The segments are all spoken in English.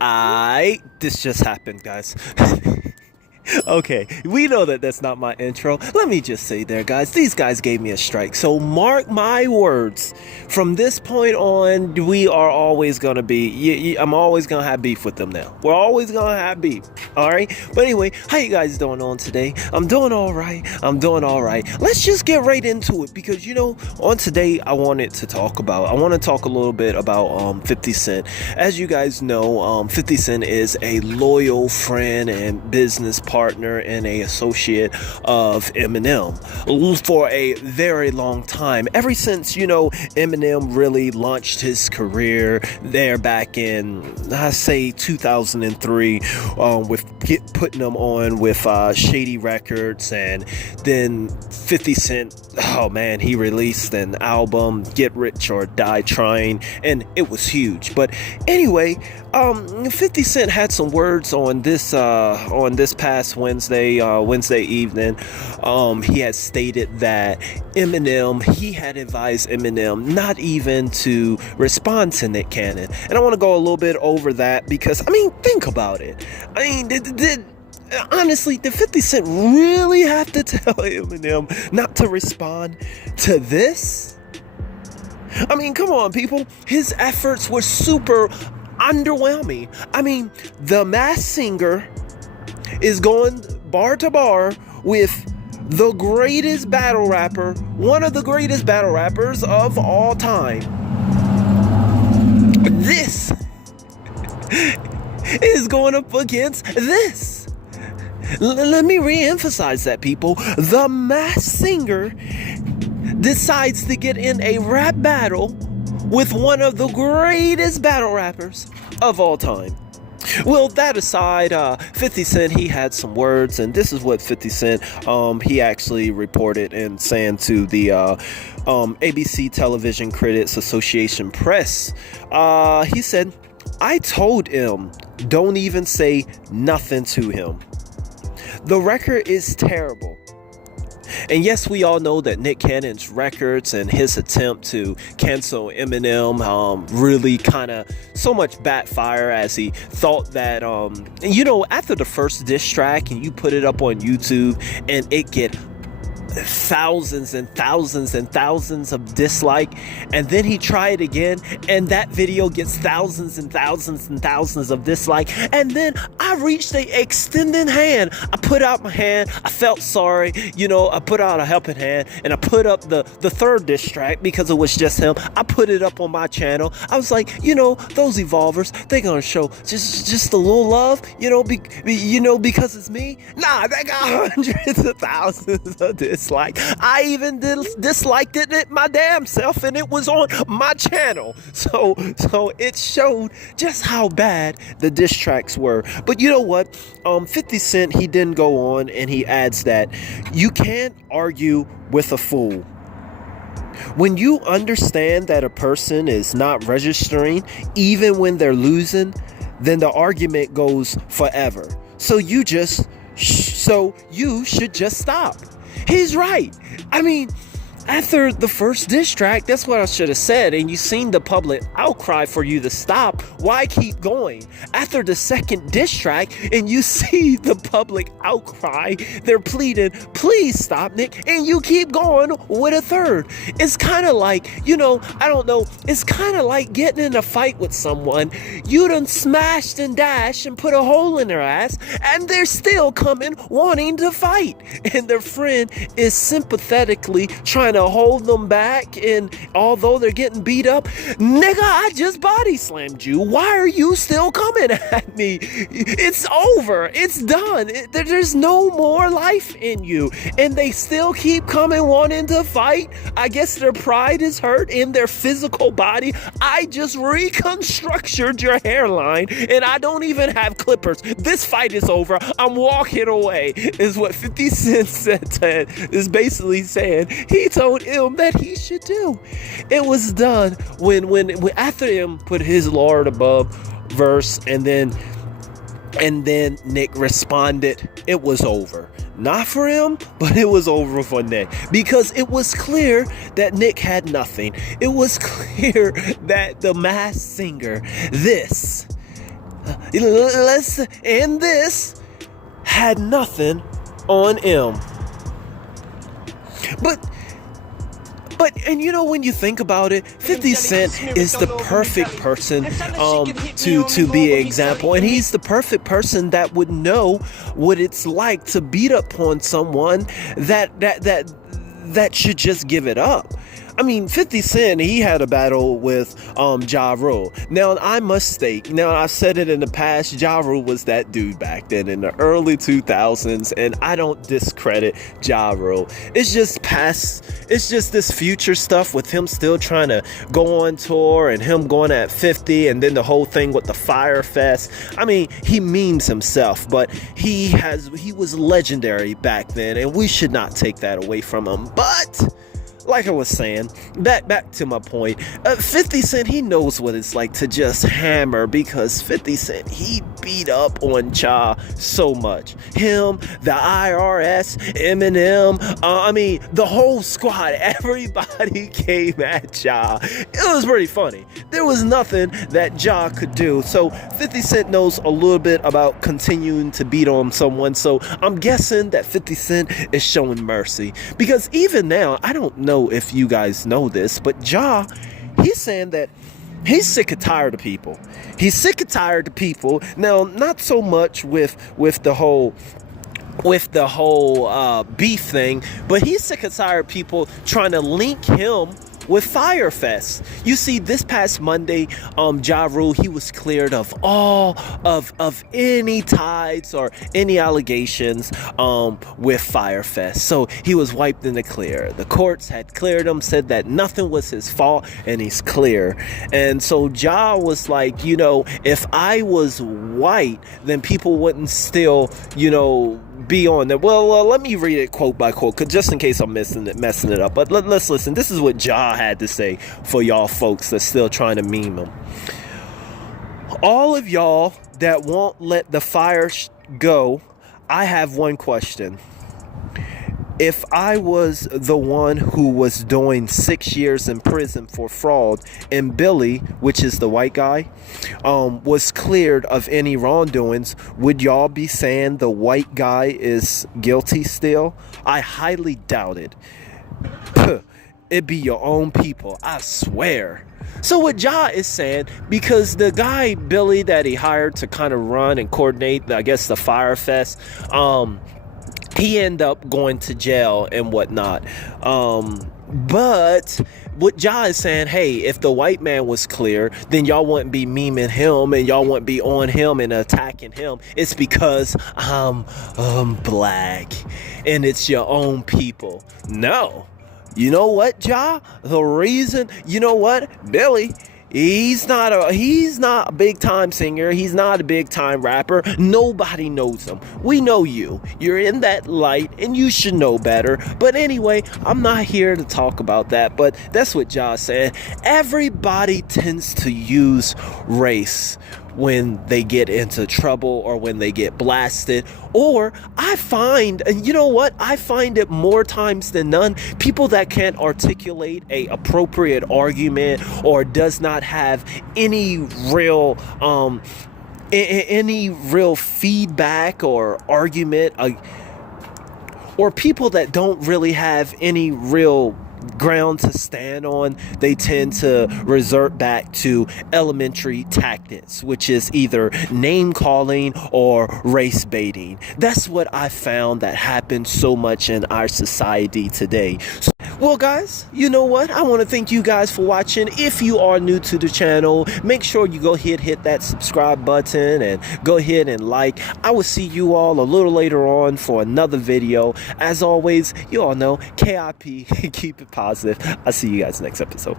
This just happened, guys. Okay, we know that that's not my intro. Let me just say there, guys, these guys gave me a strike. So mark my words. From this point on, we are always going to be, I'm always going to have beef with them now. We're always going to have beef. All right. But anyway, how you guys doing on today? I'm doing all right. Let's just get right into it because, on today, I want to talk a little bit about 50 Cent. As you guys know, 50 Cent is a loyal friend and business partner and a associate of Eminem for a very long time. Ever since, Eminem really launched his career there back in, I say 2003, with putting them on with Shady Records, and then 50 Cent, oh man, he released an album, Get Rich or Die Trying, and it was huge. But anyway, 50 Cent had some words on this past Wednesday evening. He had stated that he had advised Eminem not even to respond to Nick Cannon. And I want to go a little bit over that because, think about it. Honestly, did 50 Cent really have to tell Eminem not to respond to this? Come on, people. His efforts were super underwhelming. The Masked Singer is going bar to bar with the greatest battle rapper, one of the greatest battle rappers of all time. This is going up against this. Let me re-emphasize that, people. The Masked Singer decides to get in a rap battle with one of the greatest battle rappers of all time. Well, that aside, 50 Cent, he had some words, and this is what 50 Cent, he actually reported and saying to the ABC Television Critics Association Press. He said, "I told him, don't even say nothing to him. The record is terrible." And yes, we all know that Nick Cannon's records and his attempt to cancel Eminem really kind of so much backfire, as he thought that, after the first diss track and you put it up on YouTube and it get thousands and thousands and thousands of dislike, and then he tried again and that video gets thousands and thousands and thousands of dislike, and then I reached the extended hand. I put out my hand. I felt sorry, I put out a helping hand, and I put up the third diss track because it was just him. I put it up on my channel. I was like, those evolvers, they're gonna show just a little love, because it's me. Nah, they got hundreds of thousands of dislikes. I even disliked it my damn self, and it was on my channel. So it showed just how bad the diss tracks were. But you know what? 50 Cent, he didn't go on, and he adds that you can't argue with a fool. When you understand that a person is not registering, even when they're losing, then the argument goes forever. So you should just stop. He's right. After the first diss track, that's what I should have said, and you seen the public outcry for you to stop. Why keep going? After the second diss track, and you see the public outcry, they're pleading, please stop, Nick, and you keep going with a third. It's kind of like, I don't know, it's kind of like getting in a fight with someone. You done smashed and dashed and put a hole in their ass, and they're still coming wanting to fight, and their friend is sympathetically trying to hold them back, and although they're getting beat up, nigga, I just body slammed you. Why are you still coming at me? It's over. It's done. There's no more life in you, and they still keep coming wanting to fight. I guess their pride is hurt in their physical body. I just reconstructed your hairline, and I don't even have clippers. This fight is over. I'm walking away, is what 50 Cent said. Is basically saying he told him that he should do. It was done when after him put his Lord above verse, and then Nick responded. It was over. Not for him, but it was over for Nick, because it was clear that Nick had nothing. It was clear that the Masked Singer, Let's end this. Had nothing on M. And you know, when you think about it, 50 Cent is the perfect person to be an example, and he's the perfect person that would know what it's like to beat up on someone that should just give it up. I mean, 50 Cent, he had a battle with Ja Rule. Now, I must state, now I said it in the past, Ja Rule was that dude back then in the early 2000s, and I don't discredit Ja Rule. It's just this future stuff with him still trying to go on tour and him going at 50, and then the whole thing with the Fyre Fest. I mean, he memes himself, but he was legendary back then, and we should not take that away from him. But like I was saying, back to my point, 50 Cent, he knows what it's like to just hammer, because 50 Cent, he beat up on Ja so much. Him, the IRS, Eminem, I mean, the whole squad, everybody came at Ja. It was pretty funny. There was nothing that Ja could do. So 50 Cent knows a little bit about continuing to beat on someone. So I'm guessing that 50 Cent is showing mercy, because even now, I don't know if you guys know this, but Ja, he's saying that he's sick and tired of people. He's sick and tired of people. Now, not so much with the whole beef thing, but he's sick and tired of people trying to link him with Fyre Fest. You see, this past Monday, Ja Rule, he was cleared of all of any ties or any allegations with Fyre Fest. So he was wiped in the clear. The courts had cleared him, said that nothing was his fault, and he's clear. And so Ja was like, you know, if I was white, then people wouldn't still, you know, be on there. Well, let me read it quote by quote, just in case I'm messing it up. But let's listen. This is what Ja had to say for y'all folks that's still trying to meme him. All of y'all that won't let the fire go, I have one question. If I was the one who was doing 6 years in prison for fraud, and Billy, which is the white guy, was cleared of any wrongdoings, would y'all be saying the white guy is guilty still? I highly doubt it. It be your own people, I swear. So what Ja is saying, because the guy, Billy, that he hired to kind of run and coordinate, I guess, the Fyre Fest, he ended up going to jail and whatnot. But what Ja is saying, hey, if the white man was clear, then y'all wouldn't be memeing him and y'all wouldn't be on him and attacking him. It's because I'm black and it's your own people. No. You know what, Ja? The reason, you know what? Billy, he's not a big time singer. He's not a big time rapper. Nobody knows him. We know you. You're in that light and you should know better. But anyway, I'm not here to talk about that, but that's what Ja said. Everybody tends to use race when they get into trouble or when they get blasted. Or I find, and you know what, I find it more times than none, people that can't articulate a appropriate argument or does not have any real feedback or argument, or people that don't really have any real ground to stand on, they tend to resort back to elementary tactics, which is either name calling or race baiting. That's what I found that happens so much in our society today. Well, guys, you know what? I want to thank you guys for watching. If you are new to the channel, make sure you go ahead, hit that subscribe button and go ahead and like. I will see you all a little later on for another video. As always, you all know, KIP, keep it positive. I'll see you guys next episode.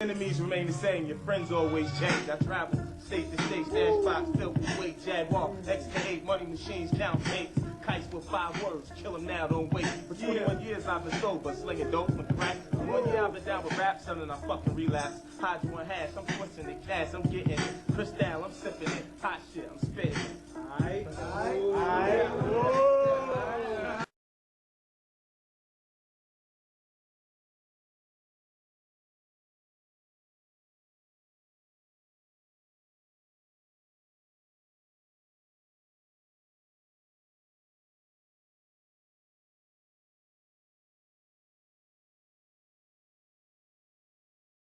Enemies remain the same, your friends always change. I travel state to state, stash box filled with weight, Jaguar, excavate, money machines, count dates, kites with 5 words, kill them now, don't wait. For 21 years I've been sober, slinging dope with crack. 1 year I've been down with rap, son, and I fucking relapse. Hydro and hash, I'm twisting the cash, I'm getting it. Crystal, I'm sipping it. Hot shit, I'm spitting it. Alright.